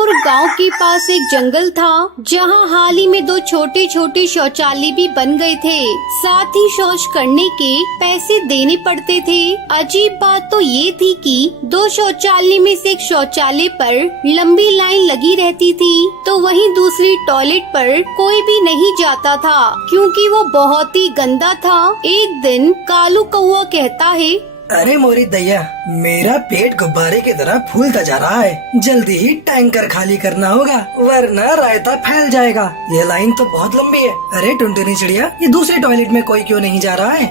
मीनापुर गांव के पास एक जंगल था जहां हाल ही में 2 छोटे छोटे शौचालय भी बन गए थे। साथ ही शौच करने के पैसे देने पड़ते थे। अजीब बात तो ये थी कि 2 शौचालय में से एक शौचालय पर लंबी लाइन लगी रहती थी, तो वहीं दूसरी टॉयलेट पर कोई भी नहीं जाता था क्योंकि वो बहुत ही गंदा था। एक दिन कालू कौआ कहता है, अरे मोरी दैया, मेरा पेट गुब्बारे की तरह फूलता जा रहा है। जल्दी ही टैंकर खाली करना होगा वरना रायता फैल जाएगा। ये लाइन तो बहुत लंबी है। अरे टुनटुनी चिड़िया, ये दूसरे टॉयलेट में कोई क्यों नहीं जा रहा है?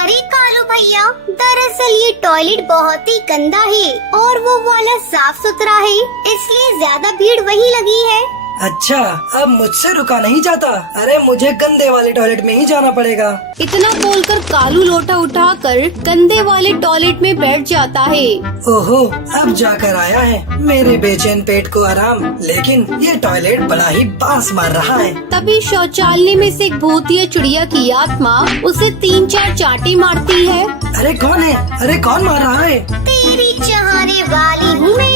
अरे कालू भैया, दरअसल ये टॉयलेट बहुत ही गंदा है और वो वाला साफ सुथरा है, इसलिए ज्यादा भीड़ वही लगी है। अच्छा, अब मुझसे रुका नहीं जाता। अरे मुझे गंदे वाले टॉयलेट में ही जाना पड़ेगा। इतना बोलकर कालू लोटा उठाकर गंदे वाले टॉयलेट में बैठ जाता है। ओहो, अब जाकर आया है मेरे बेचैन पेट को आराम। लेकिन ये टॉयलेट बड़ा ही बांस मार रहा है। तभी शौचालय में से एक भूतिया चिड़िया की आत्मा उसे 3-4 चांटे मारती है। अरे कौन है? अरे कौन मार रहा है? तेरी चाहने वाली हूँ मैं।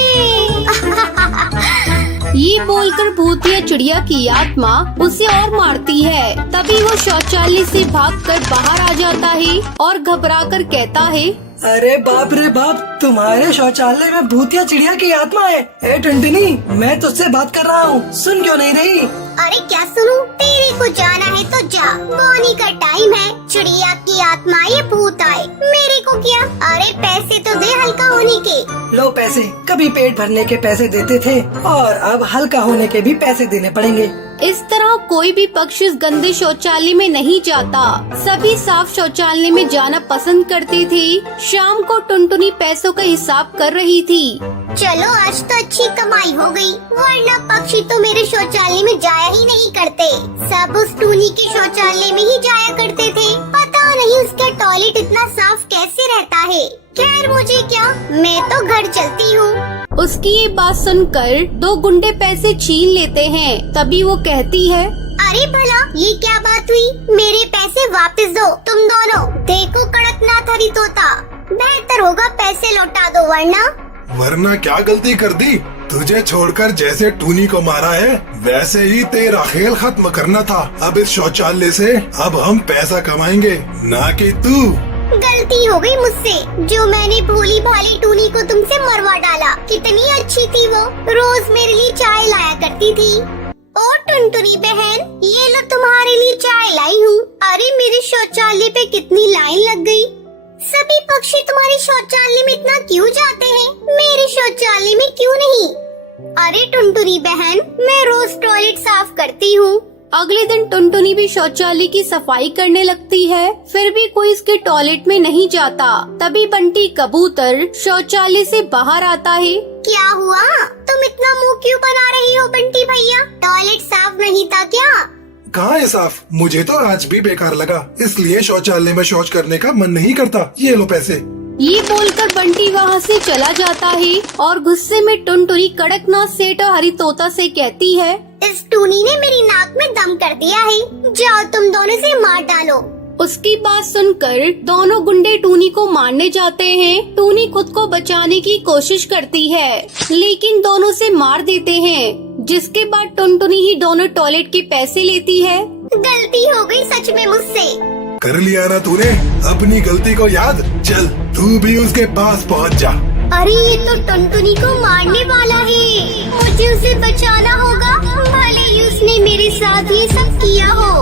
ये बोलकर भूतिया चिड़िया की आत्मा उसे और मारती है। तभी वो शौचालय से भागकर बाहर आ जाता है और घबराकर कहता है, अरे बाप रे बाप, तुम्हारे शौचालय में भूतिया चिड़िया की आत्मा है। ए टुनटुनी, मैं तुझसे बात कर रहा हूँ, सुन क्यों नहीं रही? अरे क्या सुनूं? तेरे को जाना है तो जा, बोनी का टाइम है। चिड़िया की आत्मा ये भूत आए, मेरे को क्या? अरे पैसे तो दे हल्का होने के। लो पैसे। कभी पेट भरने के पैसे देते थे और अब हल्का होने के भी पैसे देने पड़ेंगे। इस तरह कोई भी पक्षी इस गंदे शौचालय में नहीं जाता। सभी साफ शौचालय में जाना पसंद करते थे। शाम को टुनटुनी पैसों का हिसाब कर रही थी। चलो आज तो अच्छी कमाई हो गई, वरना पक्षी तो मेरे शौचालय में जाया ही नहीं करते। सब उस टूनी के शौचालय में ही जाया करते थे। पता नहीं उसका टॉयलेट इतना साफ कैसे रहता है। खैर मुझे क्या, मैं तो घर चलती हूँ। उसकी ये बात सुनकर 2 गुंडे पैसे छीन लेते हैं। तभी वो कहती है, अरे भला ये क्या बात हुई? मेरे पैसे वापस दो तुम दोनों। देखो कड़कनाथ हरी तोता, बेहतर होगा पैसे लौटा दो वरना क्या गलती कर दी? तुझे छोड़कर जैसे टूनी को मारा है वैसे ही तेरा खेल खत्म करना था। अब इस शौचालय से अब हम पैसा कमाएंगे, ना कि तू। गलती हो गई मुझसे, जो मैंने भोली भाली टूनी को तुमसे मरवा डाला। कितनी अच्छी थी वो, रोज मेरे लिए चाय लाया करती थी। ओ टुनटुनी बहन, ये लो तुम्हारे लिए चाय लाई हूँ। अरे मेरे शौचालय पे कितनी लाइन लग गई। सभी पक्षी तुम्हारे शौचालय में इतना क्यों जाते हैं, मेरे शौचालय में क्यों नहीं? अरे टुनटुनी बहन, मैं रोज टॉयलेट साफ करती हूँ। अगले दिन टुनटुनी भी शौचालय की सफाई करने लगती है, फिर भी कोई इसके टॉयलेट में नहीं जाता। तभी बंटी कबूतर शौचालय से बाहर आता है। क्या हुआ? तुम इतना मुंह क्यों बना रही हो बंटी भैया? टॉयलेट साफ नहीं था क्या? कहाँ है साफ? मुझे तो आज भी बेकार लगा, इसलिए शौचालय में शौच करने का मन नहीं करता। ये लो पैसे। ये बोलकर बंटी वहाँ से चला जाता है और गुस्से में टुनटुनी कड़कनाथ सेठ और हरी तोता से कहती है, इस टूनी ने मेरी नाक में दम कर दिया है, जाओ तुम दोनों से मार डालो। उसकी बात सुनकर दोनों गुंडे टूनी को मारने जाते हैं। टूनी खुद को बचाने की कोशिश करती है लेकिन दोनों से मार देते हैं, जिसके बाद टुनटुनी ही दोनों टॉयलेट के पैसे लेती है। गलती हो गई सच में मुझसे। कर लिया ना तूने अपनी गलती को याद। चल तू भी उसके पास पहुँच जा। अरे ये तो टुनटुनी को मारने वाला है, मुझे उसे बचाना होगा, भले ही उसने मेरे साथ ये सब किया हो।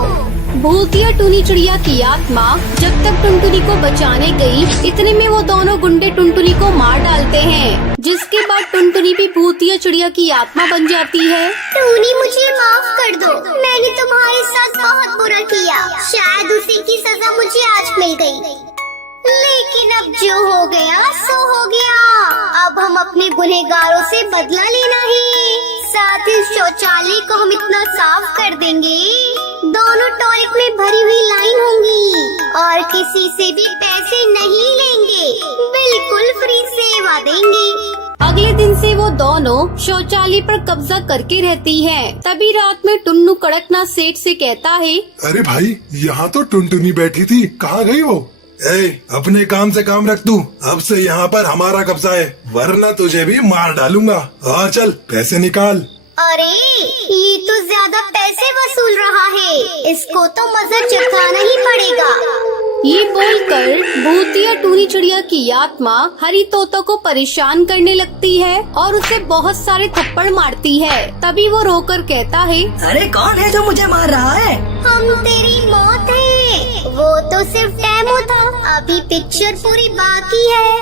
भूतिया टूनी चिड़िया की आत्मा जब तक टुनटुनी को बचाने गई, इतने में वो दोनों गुंडे टुनटुनी को मार डालते हैं, जिसके बाद टुनटुनी भी भूतिया चिड़िया की आत्मा बन जाती है। टूनी मुझे माफ कर दो, मैंने तुम्हारे साथ बहुत बुरा किया। शायद उसी की सजा मुझे आज मिल गई। लेकिन अब जो हो गया सो हो गया। अब हम अपने गुनहगारों से बदला लेना है। साथ ही शौचालय को हम इतना साफ कर देंगे, दोनों टॉयलेट में भरी हुई लाइन होंगी और किसी से भी पैसे नहीं लेंगे, बिल्कुल फ्री सेवा देंगे। अगले दिन से वो दोनों शौचालय पर कब्जा करके रहती हैं। तभी रात में टुन्नू कड़कनाथ सेठ से कहता है, अरे भाई, यहाँ तो टुनटुनी बैठी थी, कहाँ गई वो? अपने काम से काम रख तू। अब से यहाँ पर हमारा कब्जा है, वरना तुझे भी मार डालूंगा। हाँ चल पैसे निकाल। अरे ये तो ज्यादा पैसे वसूल रहा है, इसको तो मजा चखाना ही पड़ेगा। ये बोलकर भूतिया टूनी चिड़िया की आत्मा हरी तोता को परेशान करने लगती है और उसे बहुत सारे थप्पड़ मारती है। तभी वो रोकर कहता है, अरे कौन है जो मुझे मार रहा है? हम तेरी मौत है, वो तो सिर्फ डेमो था, अभी पिक्चर पूरी बाकी है।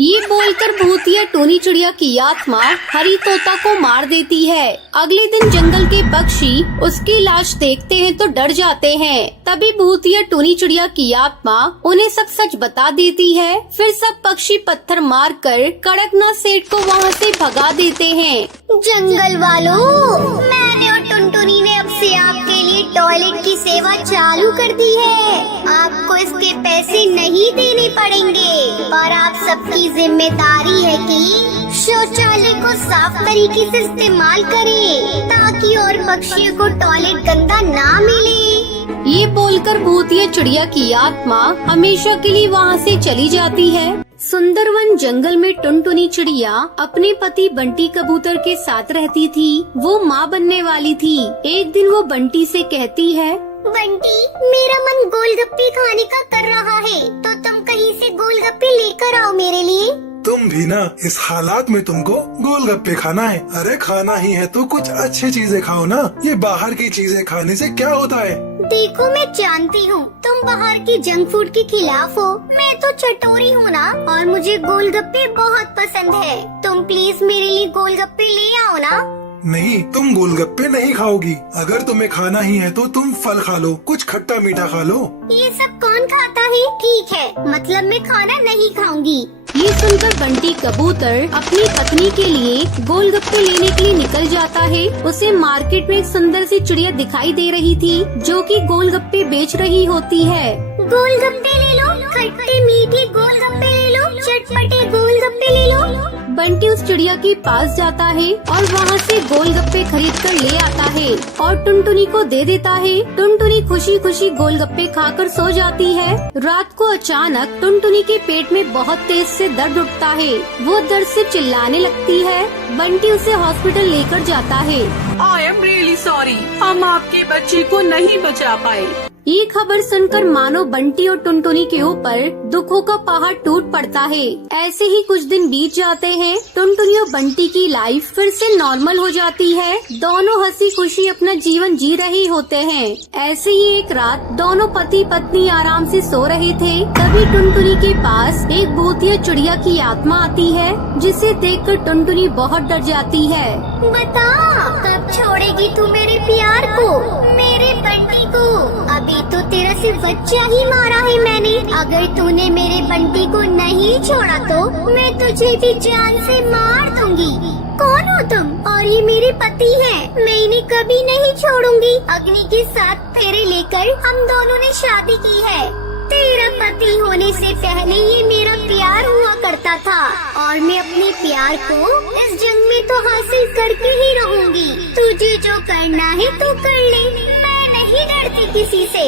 ये बोलकर भूतिया टूनी चिड़िया की आत्मा हरी तोता को मार देती है। अगले दिन जंगल के पक्षी उसकी लाश देखते हैं तो डर जाते हैं। तभी भूतिया टूनी चिड़िया की आत्मा उन्हें सब सच बता देती है। फिर सब पक्षी पत्थर मारकर कड़कनाथ सेठ को वहाँ से भगा देते हैं। जंगल वालों, मैंने और टुनटुनी ने अब से आपके लिए टॉयलेट की सेवा चालू कर दी है। आपको इसके पैसे नहीं देने पड़ेंगे, पर आप सबकी जिम्मेदारी है कि शौचालय को साफ तरीके से इस्तेमाल करें, ताकि और पक्षियों को टॉयलेट गंदा ना मिले। ये बोलकर भूतिया चिड़िया की आत्मा हमेशा के लिए वहाँ से चली जाती है। सुंदरवन जंगल में टुनटुनी चिड़िया अपने पति बंटी कबूतर के साथ रहती थी। वो माँ बनने वाली थी। एक दिन वो बंटी से कहती है, बंटी, मेरा मन गोलगप्पे खाने का कर रहा है, तो तुम कहीं से गोलगप्पे लेकर आओ मेरे लिए। तुम भी ना, इस हालात में तुमको गोलगप्पे खाना है? अरे खाना ही है तो कुछ अच्छी चीजें खाओ ना, ये बाहर की चीजें खाने से क्या होता है? देखो मैं जानती हूँ तुम बाहर की जंक फूड के खिलाफ हो, मैं तो चटोरी हूँ ना, और मुझे गोलगप्पे बहुत पसंद है। तुम प्लीज मेरे लिए गोलगप्पे ले आओ ना। नहीं, तुम गोलगप्पे नहीं खाओगी। अगर तुम्हें खाना ही है तो तुम फल खा लो, कुछ खट्टा मीठा खा लो। ये सब कौन खाता है? ठीक है, मतलब मैं खाना नहीं खाऊंगी। ये सुनकर बंटी कबूतर अपनी पत्नी के लिए गोलगप्पे लेने के लिए निकल जाता है। उसे मार्केट में एक सुंदर सी चिड़िया दिखाई दे रही थी जो कि गोलगप्पे बेच रही होती है। गोलगप्पे ले लो, खट्टे मीठे गोलगप्पे ले लो, चटपटे गोलगप्पे ले लो। बंटी उस चिड़िया के पास जाता है और वहाँ से गोलगप्पे खरीद कर ले आता है और टुनटुनी को दे देता है। टुनटुनी खुशी खुशी गोलगप्पे खाकर सो जाती है। रात को अचानक टुनटुनी के पेट में बहुत तेज से दर्द उठता है। वो दर्द से चिल्लाने लगती है। बंटी उसे हॉस्पिटल लेकर जाता है। आई एम रियली सॉरी, हम आपके बच्चे को नहीं बचा पाए। ये खबर सुनकर मानो बंटी और टुनटुनी के ऊपर दुखों का पहाड़ टूट पड़ता है। ऐसे ही कुछ दिन बीत जाते हैं। टुनटुनी और बंटी की लाइफ फिर से नॉर्मल हो जाती है। दोनों हंसी खुशी अपना जीवन जी रहे होते हैं। ऐसे ही एक रात दोनों पति पत्नी आराम से सो रहे थे। तभी टुनटुनी के पास एक भूतिया चिड़िया की आत्मा आती है, जिसे देखकर टुनटुनी बहुत डर जाती है। बता, कब छोड़ेगी तू मेरे प्यार को, मेरे बंटी को? अभी तो तेरा सिर्फ बच्चा ही मारा है मैंने। अगर तूने मेरे बंटी को नहीं छोड़ा तो मैं तुझे भी जान से मार दूंगी। कौन हो तुम? और ये मेरे पति हैं। मैं इन्हें कभी नहीं छोड़ूंगी। अग्नि के साथ फेरे लेकर हम दोनों ने शादी की है। तेरा पति होने से पहले ये मेरा प्यार हुआ करता था, और मैं अपने प्यार को इस जंग में तो हासिल करके ही रहूंगी। तुझे जो करना है तू कर ले, मैं नहीं डरती किसी से।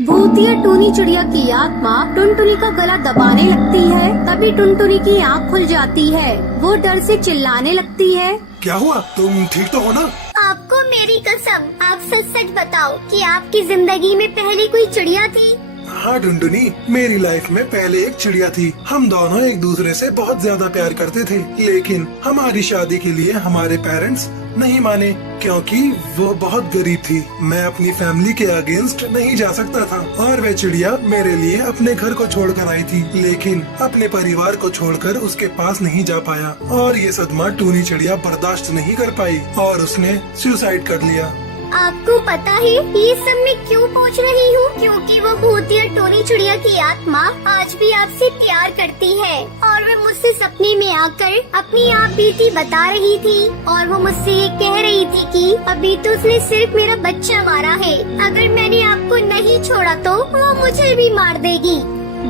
भूतिया टूनी चिड़िया की आत्मा टुनटुनी का गला दबाने लगती है। तभी टुनटुनी की आँख खुल जाती है। वो डर से चिल्लाने लगती है। क्या हुआ? तुम ठीक तो हो ना? आपको मेरी कसम, आप सच सच बताओ कि आपकी जिंदगी में पहले कोई चिड़िया थी? हाँ टुनटुनी, मेरी लाइफ में पहले एक चिड़िया थी। हम दोनों एक दूसरे से बहुत ज्यादा प्यार करते थे, लेकिन हमारी शादी के लिए हमारे पेरेंट्स नहीं माने, क्योंकि वो बहुत गरीब थी। मैं अपनी फैमिली के अगेंस्ट नहीं जा सकता था, और वह चिड़िया मेरे लिए अपने घर को छोड़कर आई थी, लेकिन अपने परिवार को छोड़कर उसके पास नहीं जा पाया। और ये सदमा टूनी चिड़िया बर्दाश्त नहीं कर पाई और उसने सुसाइड कर लिया। आपको पता है ये सब मैं क्यों पूछ रही हूँ? क्योंकि वो भूतिया टोनी चिड़िया की आत्मा आज भी आपसे प्यार करती है, और वो मुझसे सपने में आकर अपनी आप बीती बता रही थी, और वो मुझसे ये कह रही थी कि अभी तो उसने सिर्फ मेरा बच्चा मारा है, अगर मैंने आपको नहीं छोड़ा तो वो मुझे भी मार देगी।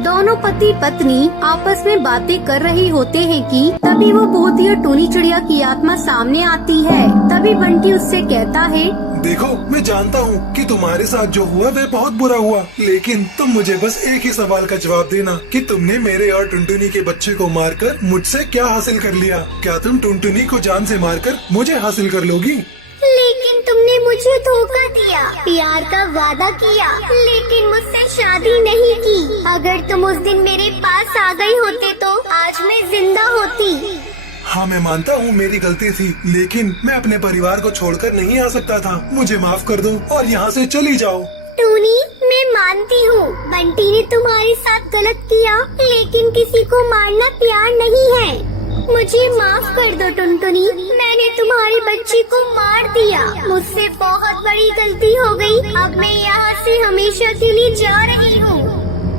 दोनों पति पत्नी आपस में बातें कर रही होते हैं कि तभी वो भूतिया और टूनी चिड़िया की आत्मा सामने आती है। तभी बंटी उससे कहता है, देखो, मैं जानता हूँ कि तुम्हारे साथ जो हुआ वह बहुत बुरा हुआ, लेकिन तुम मुझे बस एक ही सवाल का जवाब देना कि तुमने मेरे और टुनटुनी के बच्चे को मारकर मुझसे क्या हासिल कर लिया? क्या तुम टुनटुनी को जान से मारकर मुझे हासिल कर लोगी? लेकिन तुमने मुझे धोखा दिया, प्यार का वादा किया, लेकिन मुझसे शादी नहीं की। अगर तुम उस दिन मेरे पास आ गई होते तो आज मैं जिंदा होती। हाँ, मैं मानता हूँ मेरी गलती थी, लेकिन मैं अपने परिवार को छोड़कर नहीं आ सकता था। मुझे माफ कर दो और यहाँ से चली जाओ। टूनी, मैं मानती हूँ बंटी ने तुम्हारे साथ गलत किया, लेकिन किसी को मारना प्यार नहीं है। मुझे माफ कर दो टुनटुनी, मैंने तुम्हारे बच्चे को मार दिया। मुझसे बहुत बड़ी गलती हो गई। अब मैं यहाँ से हमेशा के लिए जा रही हूँ।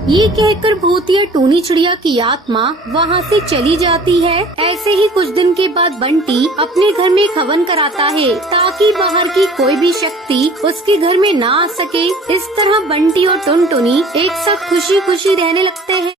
ये कहकर भूतिया टूनी चिड़िया की आत्मा वहाँ से चली जाती है। ऐसे ही कुछ दिन के बाद बंटी अपने घर में एक हवन कराता है ताकि बाहर की कोई भी शक्ति उसके घर में ना आ सके। इस तरह बंटी और टुनटुनी एक साथ खुशी खुशी रहने लगते हैं।